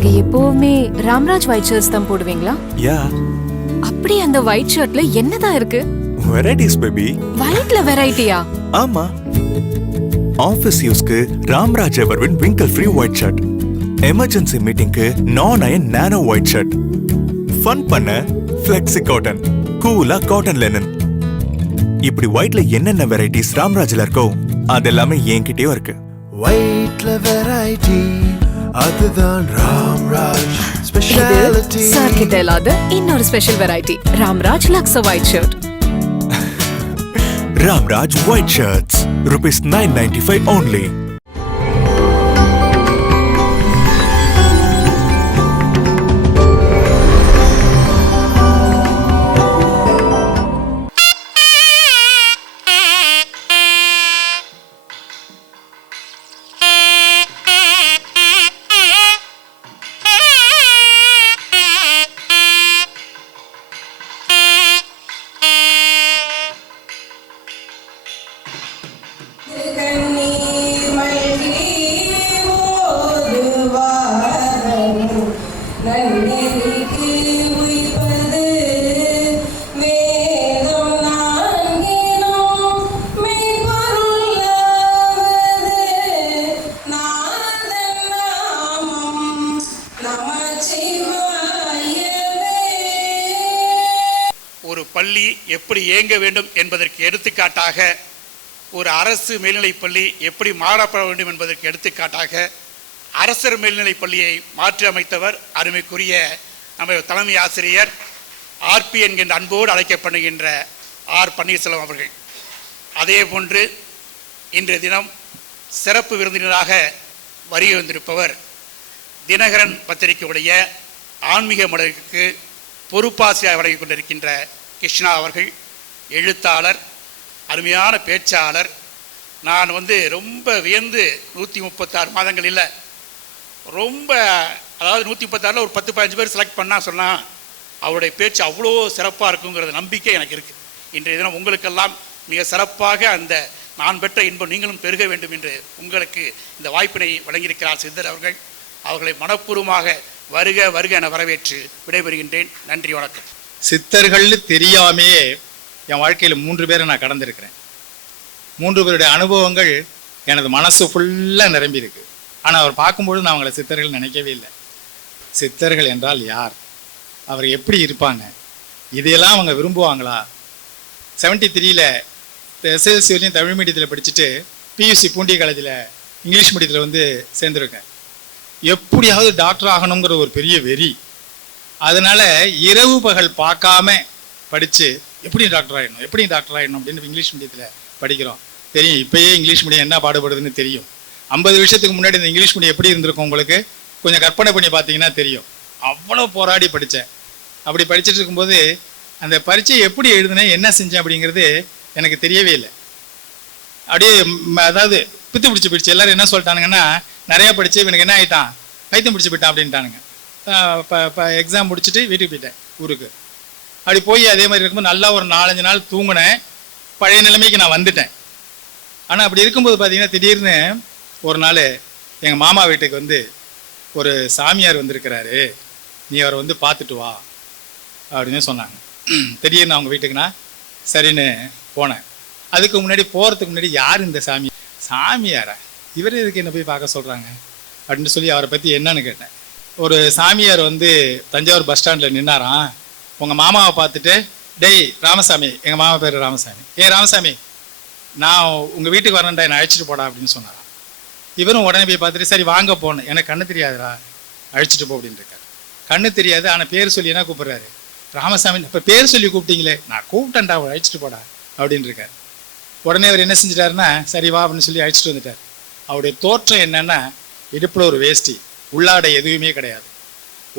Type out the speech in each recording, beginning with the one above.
நீங்க எப்பவுமே Ramraj white shirts தான் போடுவீங்களா? யா. அப்படி அந்த ஒயிட் ஷர்ட்ல என்னதான் இருக்கு? Varieties baby. ஒயிட்ல வெரைட்டியா? ஆமா. ஆபீஸ் யூஸ்க்கு Ramraj Everwin wrinkle free white shirt, emergency மீட்டிங்க்கு non iron nano white shirt, fun பண்ண ஃப்ளெக்ஸி காட்டன், கூலா காட்டன் லெனன். இப்படி ஒயிட்ல என்னென்ன வெரைட்டிஸ் ராம்ராஜ்ல இருக்கோ அதெல்லாமே என்கிட்டயும் இருக்கு. ஒயிட்ல வெரைட்டி அதுதான் ராம்ராஜ் ஸ்பெஷாலிட்டி. சார் கிட்ட இல்லாத இன்னொரு special variety Ramraj Luxo white shirt. Ramraj white shirts, ₹995 only. ஒரு பள்ளி எப்படி இயங்க வேண்டும் என்பதற்கு எடுத்துக்காட்டாக, ஒரு அரசு மேல்நிலைப் பள்ளி எப்படி மாறப்பட வேண்டும் என்பதற்கு எடுத்துக்காட்டாக அரசர் மேல்நிலைப் பள்ளியை மாற்றி அமைத்தவர் அருமைக்குரிய நம்ம தலைமை ஆசிரியர் ஆர்பி என்கின்ற அன்போடு அழைக்கப்படுகின்ற ஆர் பன்னீர்செல்வம் அவர்கள். அதே போன்று இன்றைய தினம் சிறப்பு விருந்தினராக வருகை வந்திருப்பவர் தினகரன் பத்திரிகையுடைய ஆன்மீக மடலுக்கு பொறுப்பாசிரியர் வழங்கி கொண்டிருக்கின்ற கிருஷ்ணா அவர்கள், எழுத்தாளர், அருமையான பேச்சாளர். நான் ரொம்ப வியந்து 136 மாதங்களில் ரொம்ப, அதாவது 136 ஒரு 10-15 பேர் செலக்ட் பண்ணால் சொன்னால் அவருடைய பேச்சு அவ்வளோ சிறப்பாக இருக்குங்கிறது நம்பிக்கை எனக்கு இருக்குது. இன்றைய தினம் உங்களுக்கெல்லாம் மிக சிறப்பாக அந்த நான் பெற்ற இன்பம் நீங்களும் பெருக வேண்டும் என்று உங்களுக்கு இந்த வாய்ப்பினை வழங்கியிருக்கிறார் சித்தர் அவர்கள். அவர்களை மனப்பூர்வமாக வருக வருக என வரவேற்று விடைபெறுகின்றேன். நன்றி, வணக்கம். சித்தர்கள்னு தெரியாமே என் வாழ்க்கையில் 3 பேரை நான் கடந்திருக்கிறேன். 3 பேருடைய அனுபவங்கள் எனது மனசு ஃபுல்லாக நிரம்பி இருக்கு. ஆனால் அவர் பார்க்கும்பொழுது நான் அவங்கள சித்தர்கள் நினைக்கவே இல்லை. சித்தர்கள் என்றால் யார், அவர் எப்படி இருப்பாங்க, இதையெல்லாம் அவங்க விரும்புவாங்களா? 73ல் எஸ்எல்சி வரையும் தமிழ் மீடியத்தில் படிச்சுட்டு பியூசி பூண்டி காலேஜில் இங்கிலீஷ் மீடியத்தில் சேர்ந்துருக்கேன். எப்படியாவது டாக்டர் ஆகணுங்கிற ஒரு பெரிய வெறி. அதனால இரவு பகல் பார்க்காம படித்து எப்படி டாக்டர் ஆகிடணும் அப்படின்னு இங்கிலீஷ் மீடியத்தில் படிக்கிறோம். தெரியும், இப்போயே இங்கிலீஷ் மீடியம் என்ன பாடுபடுதுன்னு தெரியும். 50 வருஷத்துக்கு முன்னாடி இந்த இங்கிலீஷ் மீடியம் எப்படி இருந்திருக்கும் உங்களுக்கு கொஞ்சம் கற்பனை பண்ணி பார்த்தீங்கன்னா தெரியும். அவ்வளோ போராடி படித்தேன். அப்படி படிச்சுட்டு இருக்கும்போது அந்த பரீட்சை எப்படி எழுதுனேன், என்ன செஞ்சேன் அப்படிங்கிறது எனக்கு தெரியவே இல்லை. அப்படியே அதாவது பித்து பிடிச்சி போயிடுச்சு. எல்லோரும் என்ன சொல்லிட்டானுங்கன்னா, நிறையா படித்து இவனுக்கு என்ன ஆகிட்டான், பைத்தியம் பிடிச்சி போயிட்டான் அப்படின்ட்டானுங்க. இப்போ எக்ஸாம் முடிச்சுட்டு வீட்டுக்கு போயிட்டேன் ஊருக்கு. அப்படி போய் அதே மாதிரி இருக்கும்போது நல்லா ஒரு 4-5 நாள் தூங்கினேன். பழைய நிலைமைக்கு நான் வந்துட்டேன். ஆனால் அப்படி இருக்கும்போது பார்த்தீங்கன்னா திடீர்னு ஒரு நாள் எங்கள் மாமா வீட்டுக்கு ஒரு சாமியார் வந்திருக்கிறாரு, நீ அவரை பார்த்துட்டு வா அப்படின்னு சொன்னாங்க. திடீர்னு அவங்க வீட்டுக்குன்னா சரின்னு போனேன். அதுக்கு முன்னாடி போகிறதுக்கு முன்னாடி யார் இந்த சாமியாரா, இவரே இதுக்கு என்ன போய் பார்க்க சொல்கிறாங்க அப்படின்னு சொல்லி அவரை பற்றி என்னன்னு கேட்டேன். ஒரு சாமியார் தஞ்சாவூர் பஸ் ஸ்டாண்டில் நின்னாராம். உங்கள் மாமாவை பார்த்துட்டு, டேய் ராமசாமி, எங்கள் மாமா பேர் ராமசாமி, ராமசாமி நான் உங்கள் வீட்டுக்கு வரேன்டா, என்னை அழைச்சிட்டு போடா அப்படின்னு சொன்னாராம். இவரும் உடனே போய் பார்த்துட்டு, சரி வாங்க போகணும், எனக்கு கண்ணு தெரியாதுடா, அழைச்சிட்டு போ அப்படின்னு இருக்காரு. கண்ணு தெரியாது, ஆனால் பேர் சொல்லி என்ன கூப்பிட்றாரு, ராமசாமி. இப்போ பேர் சொல்லி கூப்பிட்டீங்களே, நான் கூப்பிட்டேன்டா, அழைச்சிட்டு போடா அப்படின்னு இருக்காரு. உடனே அவர் என்ன செஞ்சிட்டாருன்னா, சரி வா அப்படின்னு சொல்லி அழைச்சிட்டு வந்துட்டார். அவருடைய தோற்றம் என்னன்னா, இடுப்பில் ஒரு வேஷ்டி, உள்ளாடை எதுவுமே கிடையாது,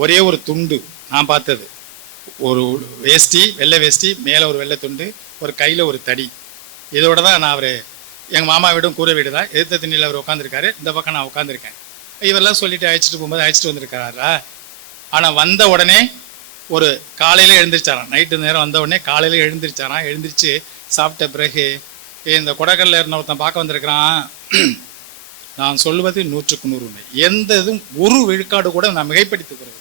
ஒரே ஒரு துண்டு. நான் பார்த்தது ஒரு வேஷ்டி, வெள்ளை வேஷ்டி, மேலே ஒரு வெள்ளை துண்டு, ஒரு கையில் ஒரு தடி. இதோட தான் நான் எங்கள் மாமா வீடும் கூரை வீடு தான், எதிர்த்த திண்ணியில் அவர் உட்காந்துருக்காரு, இந்த பக்கம் நான் உட்காந்துருக்கேன். இவரெல்லாம் சொல்லிட்டு அழைச்சிட்டு போகும்போது அழைச்சிட்டு வந்திருக்காரா. ஆனால் வந்த உடனே ஒரு காலையில் எழுந்திரிச்சாராம், நைட்டு நேரம் வந்த உடனே காலையில் எழுந்திரிச்சாராம். எழுந்திரிச்சு சாப்பிட்ட பிறகு, இந்த கொடைக்கல்ல இருந்த ஒருத்தன் பார்க்க வந்திருக்கிறான், நான் சொல்வது 100% உண்மை. எந்த இதுவும் ஒரு விழுக்காடு கூட நான் மிகைப்படுத்திக்கிறது.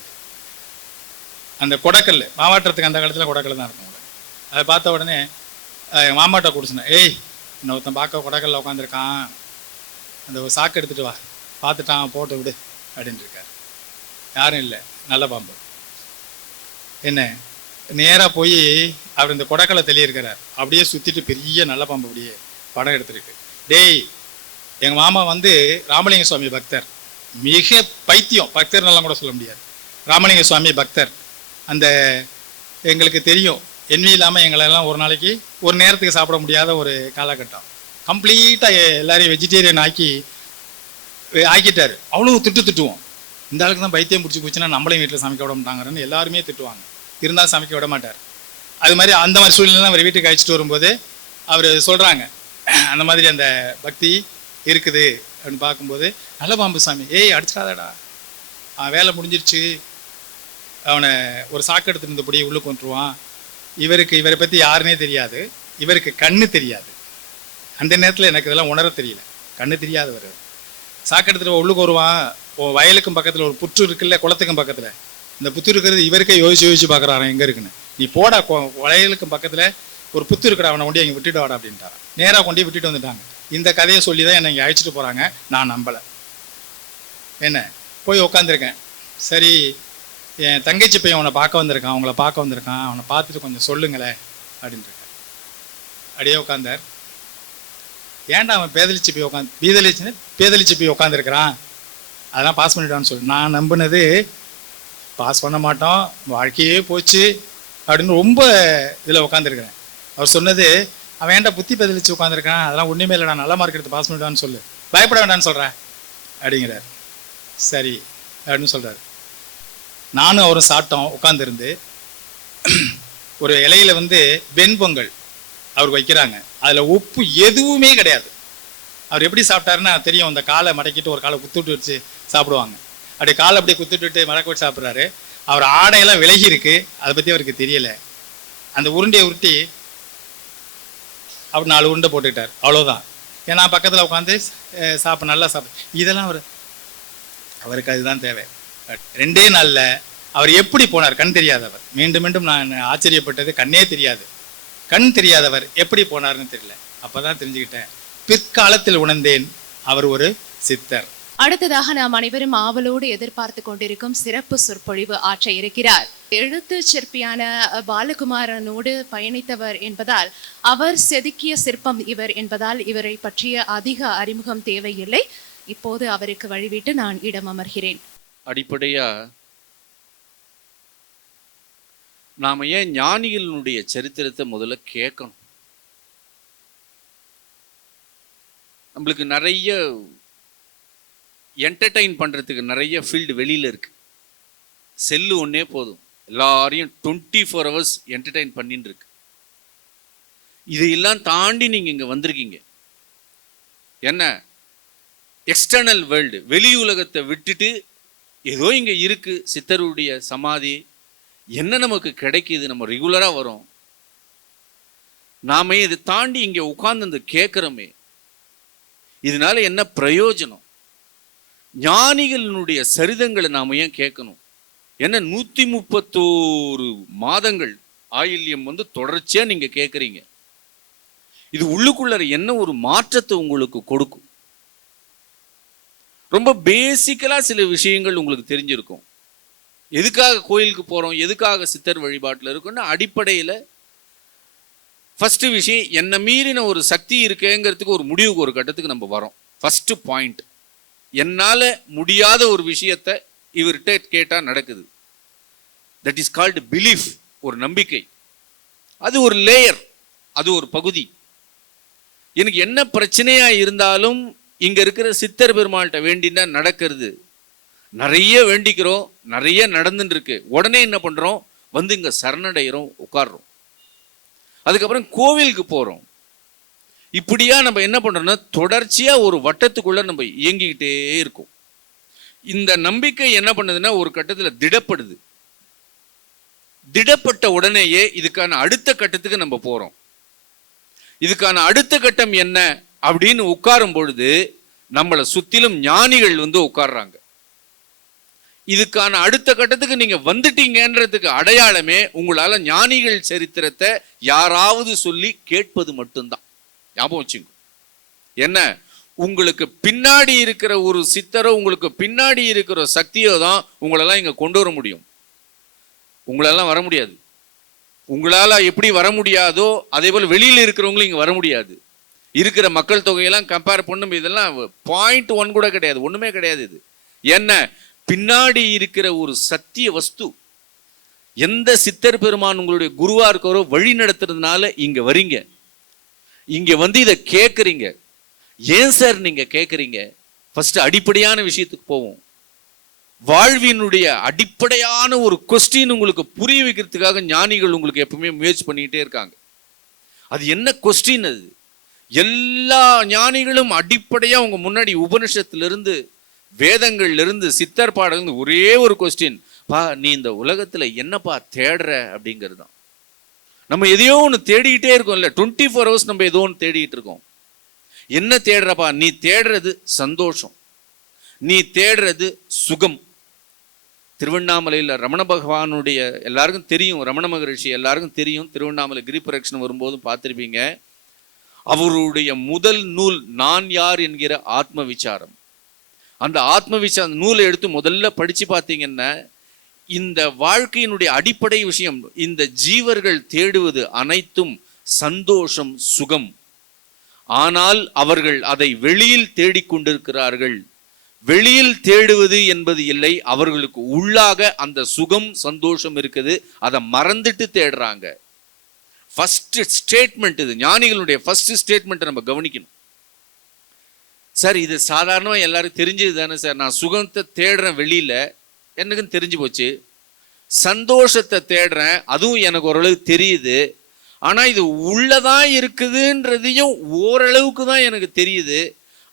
அந்த கொடைக்கல் மாவாட்டுறதுக்கு அந்த காலத்தில் கொடைக்கல் தான் இருக்கும். அதை பார்த்த உடனே என் மாமாட்ட கொடுத்துனேன், ஏய் இன்னொருத்தன் பார்க்க கொடைக்கல்ல உட்காந்துருக்கான், அந்த ஒரு சாக்கு எடுத்துகிட்டு வா, பார்த்துட்டான் போட்டு விடு அப்படின்னு இருக்கார். யாரும் இல்லை, நல்ல பாம்பு. என்ன நேராக போய் அவர் இந்த கொடைக்கலை தெளியிருக்கிறார், அப்படியே சுற்றிட்டு பெரிய நல்ல பாம்பு அப்படியே படம் எடுத்துருக்கு. டேய் எங்கள் மாமா வந்து ராமலிங்க சுவாமி பக்தர், மிக பைத்தியம், பக்தர்னெல்லாம் கூட சொல்ல முடியாது, ராமலிங்க சுவாமி பக்தர். அந்த எங்களுக்கு தெரியும், எண்ணி இல்லாமல் எங்களெல்லாம் ஒரு நாளைக்கு ஒரு நேரத்துக்கு சாப்பிட முடியாத ஒரு காலகட்டம். கம்ப்ளீட்டாக எல்லாரையும் வெஜிடேரியன் ஆக்கிட்டார். அவ்வளோ திட்டுவோம், இந்த ஆளுக்கு தான் பைத்தியம் பிடிச்சி போச்சுன்னா நம்மளையும் வீட்டில் சமைக்க விட மாட்டாங்கன்னு எல்லாருமே திட்டுவாங்க, இருந்தாலும் சமைக்க விட மாட்டார். அது மாதிரி அந்த மாதிரி சூழ்நிலை அவர் வீட்டுக்கு அழைச்சிட்டு வரும்போது அவர் சொல்கிறாங்க, அந்த மாதிரி அந்த பக்தி இருக்குது அப்படின்னு பார்க்கும்போது, நல்ல பாம்பு சாமி, ஏய் அடிச்சிடாதடா, வேலை முடிஞ்சிருச்சு, அவனை ஒரு சாக்கு எடுத்துட்டு இருந்தபடி உள்ளே கொண்டுருவான், இவரை பற்றி யாருன்னே தெரியாது, இவருக்கு கண்ணு தெரியாது. அந்த நேரத்தில் எனக்கு இதெல்லாம் உணர தெரியல, கண்ணு தெரியாதவர். சாக்கு எடுத்துகிட்டு உள்ளுக்கு வருவான், வயலுக்கும் பக்கத்தில் ஒரு புற்று இருக்குல்ல, குளத்துக்கும் பக்கத்தில், இந்த புத்து இருக்கிறது இவருக்கே யோசிச்சு பார்க்குறான் எங்கே இருக்குன்னு. நீ போடா, வயலுக்கும் பக்கத்தில் ஒரு புத்து இருக்கிற, அவனை கொண்டு அங்கே விட்டுட்டு வாடா அப்படின்ட்டான். நேராக கொண்டு விட்டுட்டு வந்துட்டாங்க. இந்த கதையை சொல்லி தான் என்னை இங்கே அழைச்சிட்டு போகிறாங்க. நான் நம்பலை. என்ன போய் உட்காந்துருக்கேன். சரி என் தங்கச்சி பையன் அவனை பார்க்க வந்திருக்கான், அவங்கள பார்க்க வந்திருக்கான், அவனை பார்த்துட்டு கொஞ்சம் சொல்லுங்களேன் அப்படின்ட்டு இருக்கேன். அப்படியே உட்காந்தார். ஏன்டா அவன் பேதலிச்சு போய் உட்காந்துருக்கிறான், அதெல்லாம் பாஸ் பண்ணிட்டான்னு சொல்லி நான் நம்பினது, பாஸ் பண்ண மாட்டோம், வாழ்க்கையே போச்சு அப்படின்னு ரொம்ப இதில் உட்காந்துருக்கிறேன். அவர் சொன்னது, அவன் ஏன்டா புத்தி பதிலிச்சு உட்காந்துருக்கான், அதெல்லாம் ஒன்றுமே இல்லை, நான் நல்ல மார்க் எடுத்து பாஸ் பண்ணிவிடான்னு சொல்லு, பயப்பட வேண்டான்னு சொல்கிறேன் அப்படிங்கிறார். சரி அப்படின்னு சொல்கிறார். நானும் அவரும் சாப்பிட்டோம் உட்காந்துருந்து. ஒரு இலையில வந்து வெண்பொங்கல் அவருக்கு வைக்கிறாங்க, அதில் உப்பு எதுவுமே கிடையாது. அவர் எப்படி சாப்பிட்டாருன்னா தெரியும், அந்த காலை மடக்கிட்டு ஒரு காலை குத்துட்டு வச்சு சாப்பிடுவாங்க, அப்படி காலை அப்படியே குத்துட்டு மடக்க வச்சு சாப்பிட்றாரு. அவர் ஆடையெல்லாம் விலகி இருக்கு, அதை பற்றி அவருக்கு தெரியலை. அந்த உருண்டையை உருட்டி அவர் 4 உருண்டை போட்டுக்கிட்டார், அவ்வளோதான். ஏன்னா பக்கத்தில் உட்காந்து நல்லா சாப்பிடு. இதெல்லாம் அவருக்கு அதுதான் தேவை. 2 நாளில் அவர் எப்படி போனார், கண் தெரியாதவர். மீண்டும் மீண்டும் நான் ஆச்சரியப்பட்டது, கண்ணே தெரியாது, கண் தெரியாதவர் எப்படி போனார்னு தெரியல. அப்போ தான் தெரிஞ்சுக்கிட்டேன், பிற்காலத்தில் உணர்ந்தேன் அவர் ஒரு சித்தர். அடுத்ததாக நாம் அனைவரும் ஆவலோடு எதிர்பார்த்து கொண்டிருக்கும் சிறப்பு சொற்பொழிவு ஆற்ற இருக்கிறார். எழுத்து சிற்பியான பாலகுமாரனோடு பயணித்தவர் என்பதால், அவர் செதுக்கிய சிற்பம் இவர் என்பதால் இவரை பற்றிய அதிக அறிமுகம் தேவையில்லை. இப்போது அவருக்கு வழிவிட்டு நான் இடம் அமர்கிறேன். அடிப்படையா நாம ஏன் ஞானிகளுடைய சரித்திரத்தை முதல்ல கேட்கணும். நம்மளுக்கு நிறைய என்டர்டைன் பண்றதுக்கு நிறைய ஃபீல்டு வெளியில இருக்கு. செல்லு ஒன்னே போதும், எல்லாரையும் 24 hours என்டர்டைன் பண்ணிட்டு இருக்கு. இதையெல்லாம் தாண்டி நீங்க இங்க வந்திருக்கீங்க. என்ன எக்ஸ்டர்னல் வேர்ல்டு, வெளி உலகத்தை விட்டுட்டு ஏதோ இங்க இருக்கு சித்தருடைய சமாதி, என்ன நமக்கு கிடைக்குது, நம்ம ரெகுலரா வரோம், நாம இதை தாண்டி இங்க உட்கார்ந்து கேட்கிறோமே, இதனால என்ன பிரயோஜனம்? ஞானிகளினுடைய சரிதங்களை நாம ஏன் கேட்கணும்? என்ன 131 மாதங்கள் ஆயில்யம் தொடர்ச்சியா நீங்க கேட்குறீங்க. இது உள்ளுக்குள்ள என்ன ஒரு மாற்றத்தை உங்களுக்கு கொடுக்கும். ரொம்ப பேசிக்கலா சில விஷயங்கள் உங்களுக்கு தெரிஞ்சிருக்கும். எதுக்காக கோயிலுக்கு போறோம், எதுக்காக சித்தர் வழிபாட்டில் இருக்குன்னு அடிப்படையில் ஃபர்ஸ்ட் விஷயம், என்ன மீறின ஒரு சக்தி இருக்குங்கிறதுக்கு ஒரு முடிவுக்கு ஒரு கட்டத்துக்கு நம்ம வரோம். ஃபர்ஸ்ட் பாயிண்ட், என்னால முடியாத ஒரு விஷயத்தை இவர்கிட்ட கேட்டா நடக்குது. தட் இஸ் கால்டு பிலீஃப், ஒரு நம்பிக்கை. அது ஒரு லேயர், அது ஒரு பகுதி. எனக்கு என்ன பிரச்சனையா இருந்தாலும் இங்க இருக்கிற சித்தர் பெருமாள்கிட்ட வேண்டினா நடக்கிறது. நிறைய வேண்டிக்கிறோம், நிறைய நடந்துட்டு இருக்கு. உடனே என்ன பண்றோம், இங்க சரணடைகிறோம், உட்கார்றோம். அதுக்கப்புறம் கோவிலுக்கு போறோம். இப்படியா நம்ம என்ன பண்றோம்னா தொடர்ச்சியா ஒரு வட்டத்துக்குள்ள நம்ம இயங்கிக்கிட்டே இருக்கும். இந்த நம்பிக்கை என்ன பண்ணுதுன்னா ஒரு கட்டத்துல திடப்படுது. திடப்பட்ட உடனேயே இதுக்கான அடுத்த கட்டத்துக்கு நம்ம போறோம். இதுக்கான அடுத்த கட்டம் என்ன அப்படின்னு உட்காரும் பொழுது நம்மளை சுத்திலும் ஞானிகள் வந்து உட்கார்றாங்க. இதுக்கான அடுத்த கட்டத்துக்கு நீங்க வந்துட்டீங்கன்றதுக்கு அடையாளமே உங்களால ஞானிகள் சரித்திரத்தை யாராவது சொல்லி கேட்பது மட்டும்தான். ஞாபகம் வச்சுங்க. என்ன, உங்களுக்கு பின்னாடி இருக்கிற ஒரு சித்தரோ உங்களுக்கு பின்னாடி இருக்கிற சக்தியோ தான் உங்களெல்லாம் இங்க கொண்டு வர முடியும். உங்களெல்லாம் வர முடியாது. உங்களால எப்படி வர முடியாதோ அதே போல வெளியில இருக்கிறவங்களும் இங்க வர முடியாது. இருக்கிற மக்கள் தொகையெல்லாம் கம்பேர் பண்ணும் இதெல்லாம் 0.1 கூட கிடையாது, ஒண்ணுமே கிடையாது. இது என்ன, பின்னாடி இருக்கிற ஒரு சத்திய வஸ்து. எந்த சித்தர் பெருமான் உங்களுடைய குருவா இருக்கிறோ வழி நடத்துறதுனால இங்க வரீங்க. இங்க வந்து இதை கேட்குறீங்க. ஏன் சார் நீங்க கேட்குறீங்க? ஃபர்ஸ்ட் அடிப்படையான விஷயத்துக்கு போவோம். வாழ்வினுடைய அடிப்படையான ஒரு கொஸ்டின் உங்களுக்கு புரிய வைக்கிறதுக்காக ஞானிகள் உங்களுக்கு எப்பவுமே முயற்சி பண்ணிக்கிட்டே இருக்காங்க. அது என்ன கொஸ்டின்? அது எல்லா ஞானிகளும் அடிப்படையா உங்க முன்னாடி உபனிஷத்திலிருந்து வேதங்கள்ல இருந்து சித்தர் பாடல் ஒரே ஒரு கொஸ்டின், பா நீ இந்த உலகத்துல என்னப்பா தேடுற அப்படிங்கிறது தான். நம்ம எதையோ ஒன்று தேடிக்கிட்டே இருக்கோம் இல்ல, 24 hours நம்ம ஏதோ ஒன்று தேடிக்கிட்டு இருக்கோம். என்ன தேடுறப்பா? நீ தேடுறது சந்தோஷம், நீ தேடுறது சுகம். திருவண்ணாமலையில் ரமண பகவானுடைய எல்லாருக்கும் தெரியும், ரமண மகரிஷி எல்லாருக்கும் தெரியும். திருவண்ணாமலை கிரி பிரதட்சணம் வரும்போதும் பார்த்துருப்பீங்க. அவருடைய முதல் நூல் நான் யார் என்கிற ஆத்ம விசாரம். அந்த ஆத்ம விசார நூலை எடுத்து முதல்ல படிச்சு பார்த்தீங்கன்னா இந்த வாழ்க்கையினுடைய அடிப்படை விஷயம், இந்த ஜீவர்கள் தேடுவது அனைத்தும் சந்தோஷம், சுகம். ஆனால் அவர்கள் அதை வெளியில் தேடிக்கொண்டிருக்கிறார்கள். வெளியில் தேடுவது என்பது இல்லை, அவர்களுக்கு உள்ளாக அந்த சுகம் சந்தோஷம் இருக்குது, அதை மறந்துட்டு தேடுறாங்க. ஃபர்ஸ்ட் ஸ்டேட்மெண்ட் இது, ஞானிகளுடைய ஃபர்ஸ்ட் ஸ்டேட்மெண்ட் நம்ம கவனிக்கணும். சார் இது சாதாரணமாக எல்லாரும் தெரிஞ்சது தானே சார், நான் சுகத்தை தேடுறேன் வெளியில, எனக்குன்னு தெரிஞ்சு போச்சு. சந்தோஷத்தை தேடுறேன், அதுவும் எனக்கு ஓரளவு தெரியுது. ஆனா இது உள்ளதான் இருக்குதுன்றதையும் ஓரளவுக்கு தான் எனக்கு தெரியுது.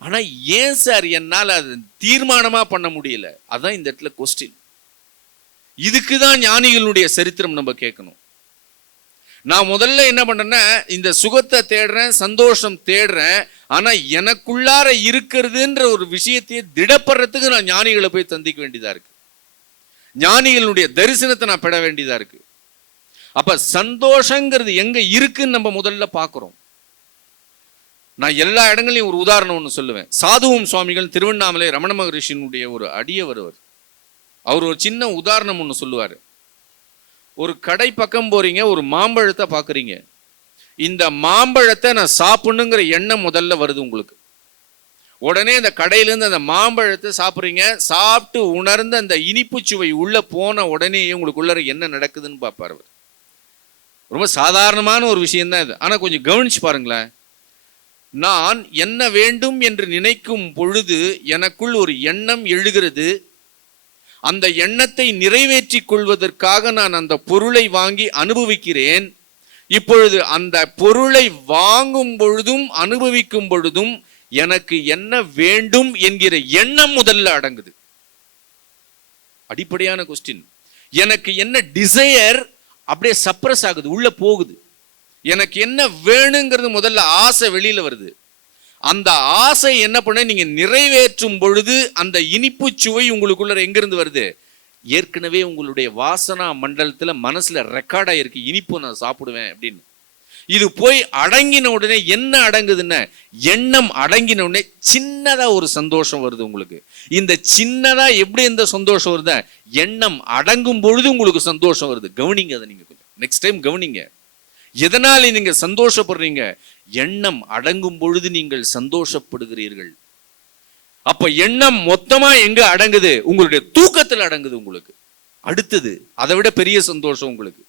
ஆனா ஏன் சார் என்னால் அது தீர்மானமா பண்ண முடியல? அதான் இந்த இடத்துல கொஸ்டின். இதுக்குதான் ஞானிகளுடைய சரித்திரம் நம்ம கேட்கணும். நான் முதல்ல என்ன பண்றேன்னா, இந்த சுகத்தை தேடுறேன், சந்தோஷம் தேடுறேன், ஆனா எனக்குள்ளார இருக்கிறதுன்ற ஒரு விஷயத்தையே திடப்படுறதுக்கு நான் ஞானிகளை போய் சந்திக்க வேண்டியதா இருக்கு. ஞானிகளுடைய தரிசனத்தை நான் பெற வேண்டியதா இருக்கு. அப்ப சந்தோஷங்கிறது எங்க இருக்குன்னு நம்ம முதல்ல பார்க்கிறோம். நான் எல்லா இடங்களையும் ஒரு உதாரணம் ஒன்று சொல்லுவேன். சாதுவும் சுவாமிகள் திருவண்ணாமலை ரமண மகரிஷியினுடைய ஒரு அடியவர். அவர் ஒரு சின்ன உதாரணம் ஒன்று சொல்லுவார். ஒரு கடை பக்கம் போறீங்க, ஒரு மாம்பழத்தை பார்க்குறீங்க. இந்த மாம்பழத்தை நான் சாப்பிடணுங்கிற எண்ணம் முதல்ல வருது உங்களுக்கு. உடனே அந்த கடையிலேருந்து அந்த மாம்பழத்தை சாப்பிட்றீங்க. சாப்பிட்டு உணர்ந்த அந்த இனிப்பு சுவை உள்ள போன உடனே உங்களுக்குள்ள என்ன நடக்குதுன்னு பார்ப்பார் அவர். ரொம்ப சாதாரணமான ஒரு விஷயம்தான் இது. ஆனால் கொஞ்சம் கவனிச்சு பாருங்களேன். நான் என்ன வேண்டும் என்று நினைக்கும் பொழுது எனக்குள் ஒரு எண்ணம் எழுகிறது. அந்த எண்ணத்தை நிறைவேற்றி கொள்வதற்காக நான் அந்த பொருளை வாங்கி அனுபவிக்கிறேன். இப்பொழுது அந்த பொருளை வாங்கும் பொழுதும் அனுபவிக்கும் பொழுதும் எனக்கு என்ன வேண்டும் என்கிற எண்ணம் முதல்ல அடங்குது. அடிப்படையான கொஸ்டின். எனக்கு என்ன டிசையர் அப்படியே சப்ரஸ் ஆகுது, உள்ள போகுது. எனக்கு என்ன வேணுங்கிறது முதல்ல ஆசை வெளியில வருது. அந்த ஆசை என்ன பண்ண நீங்க நிறைவேற்றும் பொழுது அந்த இனிப்பு சுவை உங்களுக்குள்ள எங்கிருந்து வருது? ஏற்கனவே உங்களுடைய வாசனா மண்டலத்துல மனசுல ரெக்கார்ட் ஆயிருக்கு, இனிப்பு நான் சாப்பிடுவேன் அப்படின்னு. இது போய் அடங்கின உடனே என்ன அடங்குதுன்னா, எண்ணம் அடங்கின உடனே சின்னதா ஒரு சந்தோஷம் வருது உங்களுக்கு. இந்த சின்னதா எப்படி இந்த சந்தோஷம் வருது? எண்ணம் அடங்கும் பொழுது உங்களுக்கு சந்தோஷம் வருது. கவனிங்க அதை, நீங்க கொஞ்சம் நெக்ஸ்ட் டைம் கவனிங்க. எதனால நீங்க சந்தோஷப்படுறீங்க? எண்ணம் அடங்கும் பொழுது நீங்கள் சந்தோஷப்படுகிறீர்கள். அப்ப எண்ணம் மொத்தமா எங்க அடங்குது? உங்களுடைய தூக்கத்தில் அடங்குது உங்களுக்கு. அடுத்தது அதை விட பெரிய சந்தோஷம் உங்களுக்கு.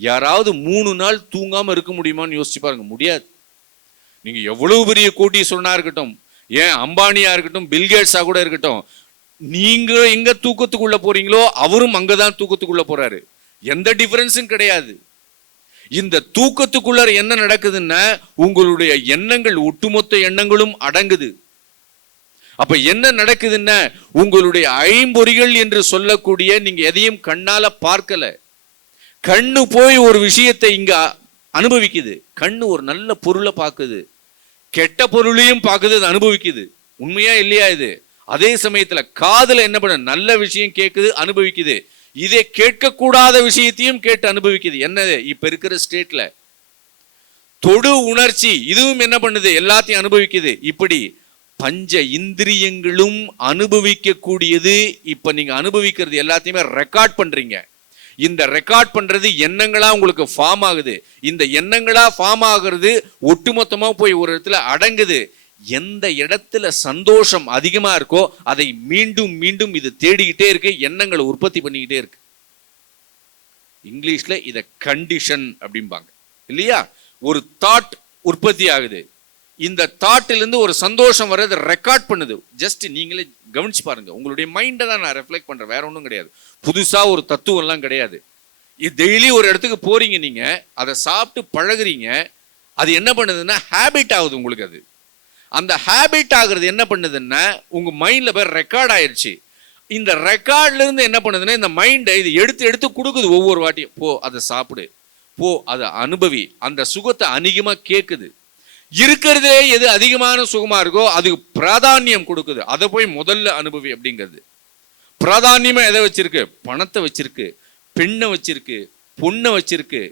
யாராவது 3 நாள் தூங்காம இருக்க முடியுமான்னு யோசிச்சு பாருங்க. முடியாது. நீங்க எவ்வளவு பெரிய கோடீஸ்வரனா இருக்கட்டும், ஏன் அம்பானியா இருக்கட்டும், பில்கேட்ஸா கூட இருக்கட்டும், நீங்க எங்க தூக்கத்துக்குள்ள போறீங்களோ அவரும் அங்கதான் தூக்கத்துக்குள்ள போறாரு. எந்த டிஃபரன்ஸும் கிடையாது. இந்த தூக்கத்துக்குள்ள என்ன நடக்குதுன்னா, உங்களுடைய எண்ணங்கள், ஒட்டுமொத்த எண்ணங்களும் அடங்குது. அப்ப என்ன நடக்குதுன்னா, உங்களுடைய ஐம்பொறிகள் என்று சொல்லக்கூடிய நீங்க எதையும் கண்ணால பார்க்கல. கண்ணு போய் ஒரு விஷயத்தை இங்க அனுபவிக்குது. கண்ணு ஒரு நல்ல பொருளை பார்க்குது, கெட்ட பொருளையும் பார்க்குது, அது அனுபவிக்குது. உண்மையா இல்லையா இது? அதே சமயத்துல காதுல என்ன பண்ண, நல்ல விஷயம் கேட்குது, அனுபவிக்குது. இதே கேட்கக்கூடாத விஷயத்தையும் கேட்டு அனுபவிக்குது. என்னது இப்ப இருக்கிற ஸ்டேட்ல தொடு உணர்ச்சி, இதுவும் என்ன பண்ணுது, எல்லாத்தையும் அனுபவிக்குது. இப்படி பஞ்ச இந்திரியங்களும் அனுபவிக்க கூடியது. இப்ப நீங்க அனுபவிக்கிறது எல்லாத்தையுமே ரெக்கார்ட் பண்றீங்க. இந்த ரெக்கார்ட் பண்றது எண்ணங்களா உங்களுக்கு ஃபார்ம் ஆகுது. இந்த எண்ணங்களா ஃபார்ம் ஆகுறது ஒட்டுமொத்தமா போய் ஒரு இடத்துல அடங்குது. எந்த இடத்துல சந்தோஷம் அதிகமா இருக்கோ அதை மீண்டும் மீண்டும் இது தேடிக்கிட்டே இருக்கு, எண்ணங்களை உற்பத்தி பண்ணிக்கிட்டே இருக்கு. இங்கிலீஷ்ல இத கண்டிஷன் அப்படிம்பாங்க இல்லையா? ஒரு தாட் உற்பத்தி ஆகுது. இந்த தாட்டிலிருந்து ஒரு சந்தோஷம் வர்றது ரெக்கார்ட் பண்ணுது. ஜஸ்ட் நீங்களே கவனிச்சு பாருங்க. உங்களுடைய மைண்டை தான் நான் ரெஃப்ளெக்ட் பண்றேன், வேற ஒன்றும் கிடையாது. புதுசா ஒரு தத்துவம் எல்லாம் கிடையாது. டெய்லி ஒரு இடத்துக்கு போறீங்க, நீங்க அதை சாப்பிட்டு பழகுறீங்க. அது என்ன பண்ணுதுன்னா ஹேபிட் ஆகுது உங்களுக்கு. அது அந்த ஹேபிட் ஆகுறது என்ன பண்ணுதுன்னா உங்க மைண்ட்ல போய் ரெக்கார்ட் ஆயிடுச்சு. இந்த ரெக்கார்ட்ல இருந்து என்ன பண்ணுதுன்னா இந்த மைண்டை இது எடுத்து எடுத்து கொடுக்குது ஒவ்வொரு வாட்டியும். போ அதை சாப்பிடு, போ அதை அனுபவி, அந்த சுகத்தை அதிகமா கேட்குது. இருக்கிறதே எது அதிகமான சுகமா இருக்கோ அதுக்கு பிராதானியம் கொடுக்குது. அதை போய் முதல்ல அனுபவி அப்படிங்கிறது. பிராதானியமா எதை வச்சிருக்கு? பணத்தை வச்சிருக்கு, பெண்ணை வச்சிருக்கு, பொண்ணை வச்சிருக்கு,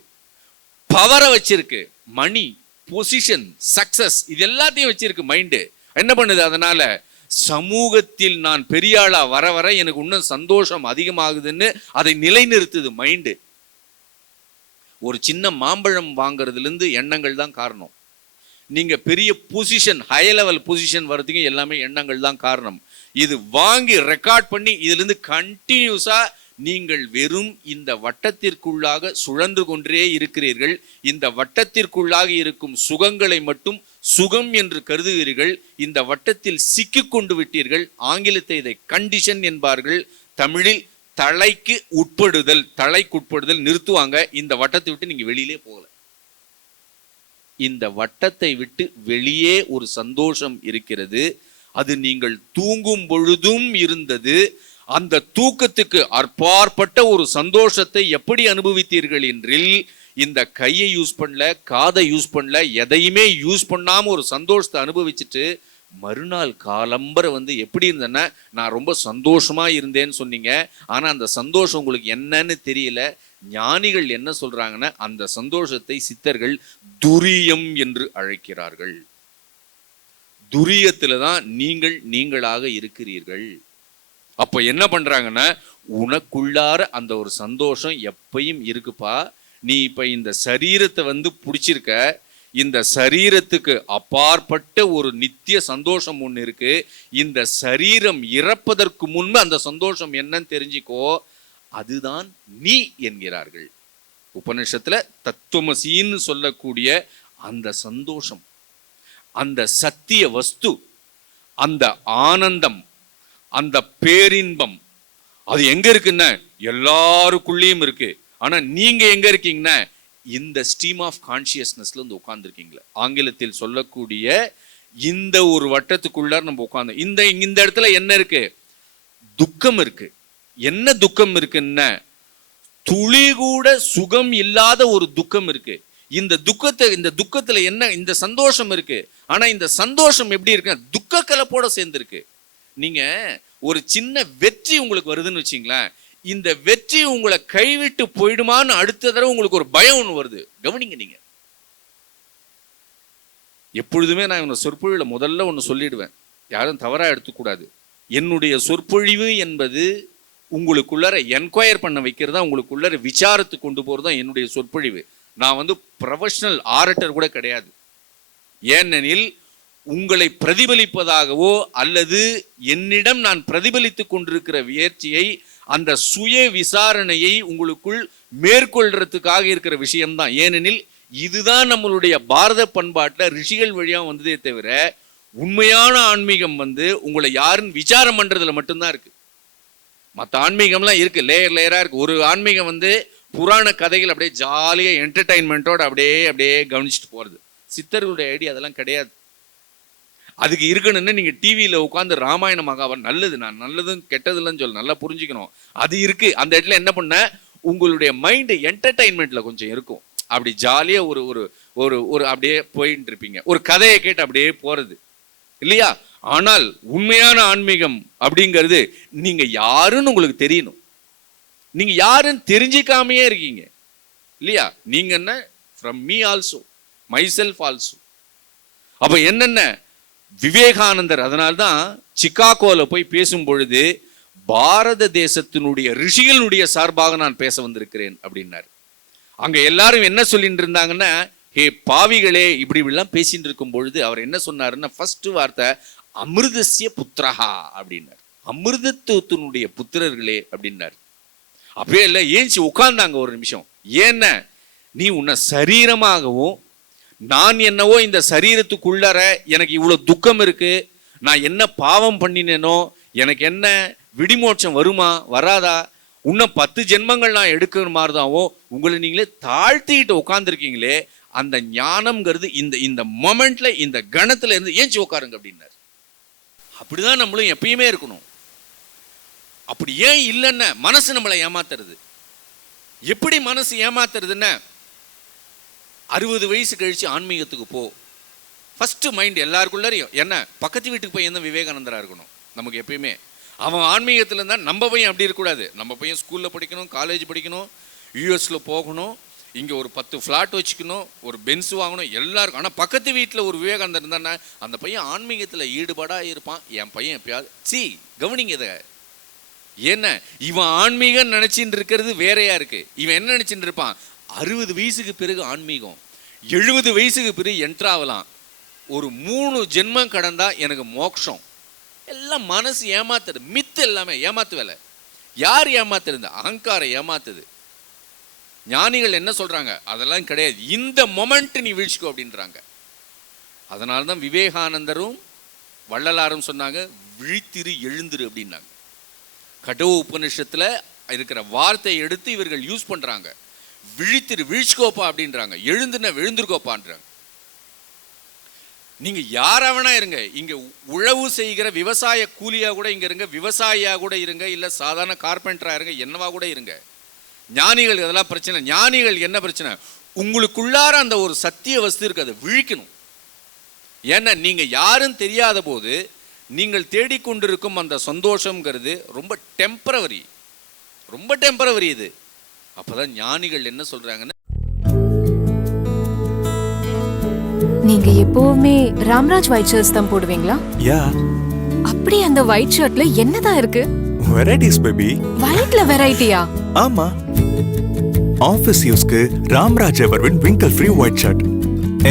பவரை வச்சிருக்கு, மணி, பொசிஷன், சக்சஸ், இது எல்லாத்தையும் வச்சிருக்கு மைண்டு. என்ன பண்ணுது? அதனால சமூகத்தில் நான் பெரிய ஆளா வர வர எனக்கு இன்னும் சந்தோஷம் அதிகமாகுதுன்னு அதை நிலைநிறுத்துது மைண்டு. ஒரு சின்ன மாம்பழம் வாங்குறதுல இருந்து எண்ணங்கள் தான் காரணம். நீங்க பெரிய பொசிஷன், ஹை லெவல் பொசிஷன் வர்றதுக்கு எல்லாமே எண்ணங்கள் தான் காரணம். இது வாங்கி ரெக்கார்ட் பண்ணி இதுல இருந்து கண்டினியூஸா நீங்கள் வெறும் இந்த வட்டத்திற்குள்ளாக சுழன்று கொண்டே இருக்கிறீர்கள். இந்த வட்டத்திற்குள்ளாக இருக்கும் சுகங்களை மட்டும் சுகம் என்று கருதுகிறீர்கள். இந்த வட்டத்தில் சிக்கிக் கொண்டு விட்டீர்கள். ஆங்கிலத்தை இதை கண்டிஷன் என்பார்கள், தமிழில் தலைக்கு உட்படுதல். தலைக்குட்படுதல் நிறுத்துவாங்க. இந்த வட்டத்தை விட்டு நீங்க வெளியிலே போகல. இந்த வட்டத்தை விட்டு வெளியே ஒரு சந்தோஷம் இருக்கிறது. அது நீங்கள் தூங்கும் பொழுதும் இருந்தது. அந்த தூக்கத்துக்கு அற்பாற்பட்ட ஒரு சந்தோஷத்தை எப்படி அனுபவித்தீர்கள் என்றில், இந்த கையை யூஸ் பண்ணல, காதை யூஸ் பண்ணல, எதையுமே யூஸ் பண்ணாம ஒரு சந்தோஷத்தை அனுபவிச்சுட்டு மறுநாள் காலம்பர எப்படி இருந்தேன்னா நான் ரொம்ப சந்தோஷமா இருந்தேன்னு சொன்னீங்க. ஆனா அந்த சந்தோஷம் உங்களுக்கு என்னன்னு தெரியல. ஞானிகள் என்ன சொல்றாங்கன்னா அந்த சந்தோஷத்தை சித்தர்கள் துரியம் என்று அழைக்கிறார்கள். துரியத்துல தான் நீங்கள் நீங்களாக இருக்கிறீர்கள். அப்ப என்ன பண்றாங்கன்னா உனக்குள்ளார அந்த ஒரு சந்தோஷம் எப்பயும் இருக்குப்பா. நீ இப்ப இந்த சரீரத்தை பிடிச்சிருக்க. இந்த சரீரத்துக்கு அப்பாற்பட்ட ஒரு நித்திய சந்தோஷம் ஒண்ணு இருக்கு. இந்த சரீரம் இறப்பதற்கு முன்பு அந்த சந்தோஷம் என்னன்னு தெரிஞ்சுக்கோ. அதுதான் நீ என்கிறார்கள். உபநிஷத்துல தத்துவமசின்னு சொல்லக்கூடிய அந்த சந்தோஷம், அந்த சத்திய வஸ்து, அந்த ஆனந்தம், அந்த பேரின்பம், அது எங்க இருக்குன்னா எல்லாருக்குள்ளேயும் இருக்கு. ஆனா நீங்க எங்க இருக்கீங்கன்னா இந்த ஸ்ட்ரீம் ஆஃப் கான்சியஸ்னஸ்ல உட்கார்ந்துருக்கீங்களா. ஆங்கிலத்தில் சொல்லக்கூடிய இந்த ஒரு வட்டத்துக்குள்ளார நம்ம உட்கார்ந்து இந்த இடத்துல என்ன இருக்கு? துக்கம் இருக்கு. என்ன துக்கம் இருக்குன்னா துளி கூட சுகம் இல்லாத ஒரு துக்கம் இருக்கு. இந்த துக்கத்துல என்ன, இந்த சந்தோஷம் இருக்கு. ஆனா இந்த சந்தோஷம் எப்படி இருக்கு? துக்க கலப்போட சேர்ந்து இருக்கு. நீங்க ஒரு சின்ன வெற்றி உங்களுக்கு வருதுன்னு வச்சுங்களேன், இந்த வெற்றி உங்களை கைவிட்டு போயிடுமான்னு அடுத்த தடவை உங்களுக்கு ஒரு பயம் ஒண்ணு வருது. கவனிங்க. நீங்க எப்பொழுதுமே நான் இவங்க சொற்பொழிவுல முதல்ல ஒண்ணு சொல்லிடுவேன், யாரும் தவறா எடுத்துக்கூடாது. என்னுடைய சொற்பொழிவு என்பது உங்களுக்குள்ளார என்கொயர் பண்ண வைக்கிறதா, உங்களுக்குள்ளார விசாரத்துக்கு கொண்டு போறதா என்னுடைய சொற்பொழிவு. நான் ப்ரொஃபஷனல் ஆரட்டர் கூட கிடையாது. ஏனெனில் உங்களை பிரதிபலிப்பதாகவோ அல்லது என்னிடம் நான் பிரதிபலித்துக் கொண்டிருக்கிற முயற்சியை, அந்த சுய விசாரணையை உங்களுக்குள் மேற்கொள்றதுக்காக இருக்கிற விஷயம்தான். ஏனெனில் இதுதான் நம்மளுடைய பாரத பண்பாட்டில் ரிஷிகள் வழியா வந்ததே தவிர உண்மையான ஆன்மீகம் உங்களை யாரும் விசாரம் பண்றதுல மட்டும்தான் இருக்கு. மற்ற ஆன்மீகம்லாம் இருக்கு, லேயர் லேயரா இருக்கு. ஒரு ஆன்மீகம் புராண கதைகள் அப்படியே ஜாலியா என்டர்டைன்மெண்ட்டோட அப்படியே கவனிச்சுட்டு போறது. சித்தர்களுடைய ஐடியா அதெல்லாம் கிடையாது. அதுக்கு இருக்கணும்னு நீங்க டிவியில உட்காந்து ராமாயண மகாபாரதம், நல்லது, நான் நல்லதும் கெட்டதுலன்னு சொல்ல நல்லா புரிஞ்சுக்கணும். அது இருக்கு. அந்த இடத்துல என்ன பண்ண, உங்களுடைய மைண்ட் என்டர்டைன்மெண்ட்ல கொஞ்சம் இருக்கும். அப்படி ஜாலியா ஒரு ஒரு ஒரு ஒரு அப்படியே போயிட்டு இருப்பீங்க. ஒரு கதையை கேட்டு அப்படியே போறது இல்லையா? ஆனால் உண்மையான ஆன்மீகம் அப்படிங்கிறது நீங்க யாருன்னு உங்களுக்கு தெரியணும். நீங்க யாருன்னு தெரிஞ்சிக்காமையே இருக்கீங்க இல்லையா? நீங்க என்ன from me also, my self also. அப்ப என்னென்ன விவேகானந்தர் அதனால்தான் சிகாகோல போய் பேசும் பொழுது பாரத தேசத்தினுடைய ரிஷிகளுடைய சார்பாக நான் பேச வந்திருக்கிறேன் அப்படின்னாரு. அங்க எல்லாரும் என்ன சொல்லிட்டு இருந்தாங்கன்னா, ஹே பாவிகளே, இப்படி இப்படிலாம் பேசிட்டு இருக்கும் பொழுது அவர் என்ன சொன்னாருன்னா, ஃபர்ஸ்ட் வார்த்தை அமிர்தசிய புத்திரஹா அப்படின்னார். அமிர்தத்துவத்தினுடைய புத்திரர்களே அப்படின்னார். அப்படியே இல்லை, ஏஞ்சி உட்கார்ந்தாங்க ஒரு நிமிஷம். ஏன்னா நீ உன்னை சரீரமாகவும் நான் என்னவோ இந்த சரீரத்துக்குள்ளற எனக்கு இவ்வளவு துக்கம் இருக்கு, நான் என்ன பாவம் பண்ணினேனோ, எனக்கு என்ன விடிமோட்சம் வருமா வராதா, இன்னும் 10 ஜென்மங்கள் நான் எடுக்கிற மாதிரி தாவோ உங்களை நீங்களே தாழ்த்திக்கிட்டு உட்காந்துருக்கீங்களே, அந்த ஞானம்ங்கிறது இந்த மொமெண்ட்ல இந்த கணத்துல இருந்து ஏஞ்சி உட்காருங்க அப்படின்னாரு. அப்படிதான் நம்மளும் எப்பயுமே இருக்கணும். அப்படி ஏன் இல்லைன்னா மனசு நம்மளை ஏமாத்துறது. எப்படி மனசு ஏமாத்துறதுன்னா, 60 வயசு கழிச்சு ஆன்மீகத்துக்கு போ. ஃபர்ஸ்ட் மைண்ட் எல்லாருக்குள்ளரையும் என்ன, பக்கத்து வீட்டுக்கு பையன் தான் விவேகானந்தரா இருக்கணும் நமக்கு எப்பயுமே. அவன் ஆன்மீகத்தில் இருந்தால் நம்ம பையன் அப்படி இருக்கக்கூடாது. நம்ம பையன் ஸ்கூலில் படிக்கணும், காலேஜ் படிக்கணும், யூஎஸில் போகணும், இங்கே ஒரு 10 ஃப்ளாட் வச்சுக்கணும், ஒரு பென்ஸ் வாங்கணும், எல்லாருக்கும். ஆனால் பக்கத்து வீட்டில் ஒரு விவேகானந்தர் இருந்தானே அந்த பையன் ஆன்மீகத்தில் ஈடுபாடாக இருப்பான். என் பையன் எப்பயாவது கவனிங்க இதை. ஏன்னா இவன் ஆன்மீகம் நினைச்சிட்டு இருக்கிறது வேறையா இருக்கு. இவன் என்ன நினைச்சிட்டு இருப்பான், 60 வயசுக்கு பிறகு ஆன்மீகம், 70 வயசுக்கு பிறகு என்ட்ராகலாம், ஒரு 3 ஜென்மம் கடந்தா எனக்கு மோட்சம். எல்லாம் மனசு ஏமாத்துறது, மித்து எல்லாமே ஏமாத்து வேலை. யார் ஏமாத்துறது? அகங்காரம் ஏமாத்துது. ஞானிகள் என்ன சொல்றாங்க, அதெல்லாம் கிடையாது, இந்த மொமெண்ட் நீ வீழ்ச்சிக்கோ அப்படின்றாங்க. அதனால தான் விவேகானந்தரும் வள்ளலாரும் சொன்னாங்க, விழித்திரு எழுந்திரு அப்படின்னாங்க. கடோ உபநிஷத்துல இருக்கிற வார்த்தையை எடுத்து இவர்கள் யூஸ் பண்றாங்க. விழித்திரு, வீழ்ச்சிக்கோப்பா அப்படின்றாங்க, எழுந்துன விழுந்திருக்கோப்பான்றாங்க. நீங்க யாராவனா இருங்க, இங்க உழவு செய்கிற விவசாய கூலியா கூட இங்க இருங்க, விவசாயியா கூட இருங்க, இல்ல சாதாரண கார்பெண்டரா இருங்க, என்னவா கூட இருங்க. ஞானிகள் அதெல்லாம் பிரச்சனை. ஞானிகள் என்ன பிரச்சனை, உங்களுக்குள்ளார அந்த ஒரு சத்திய வஸ்து இருக்கு, அதை விழிக்கணும். ஏன்னா நீங்க யாரும் தெரியாத போது நீங்கள் தேடிக்கொண்டிருக்கும் அந்த சந்தோஷம்ங்கிறது ரொம்ப டெம்பரவரி, ரொம்ப டெம்பரவரி இது. அப்பதான் ஞானிகள் என்ன சொல்றாங்கன்னா, நீங்க எப்பவுமே ராம்ராஜ் ஒயிட் ஷர்ட்ஸ் தான் போடுவீங்களா? யா. அப்படி அந்த ஒயிட் ஷர்ட்ல என்னதான் இருக்கு? Varieties baby. ஒயிட்ல வெரைட்டியா? ஆமா. ஆபீஸ் யூஸ்க்கு Ramraj Everwin wrinkle free white shirt,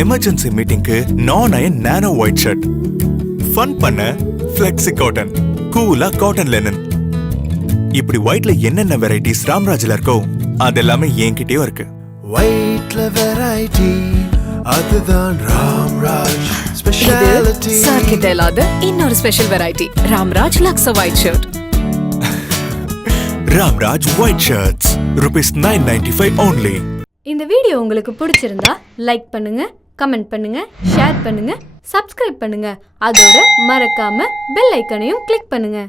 emergency மீட்டிங்க்கு நான்-அயன் நானோ ஒயிட் ஷர்ட், ஃபன் பண்ண ஃப்ளெக்ஸி காட்டன், கூலா காட்டன் லெனன். இப்படி ஒயிட்ல என்னென்ன வெரைட்டிஸ் ராம்ராஜ்ல இருக்கோ அதெல்லாமே என்கிட்டயும் இருக்கு. ஒயிட்ல வெரைட்டி, அதுதான் ராம்ராஜ் ஸ்பெஷாலிட்டி. சார் கிட்ட இல்லாத இன்னொரு special variety, Ramraj Luxo white shirt. Ramraj white shirts ₹995 only. இந்த வீடியோ உங்களுக்கு பிடிச்சிருந்தா லைக் பண்ணுங்க, கமெண்ட் பண்ணுங்க, ஷேர் பண்ணுங்க, சப்ஸ்கிரைப் பண்ணுங்க. அதோட மறக்காம பெல் ஐக்கனையும் கிளிக் பண்ணுங்க.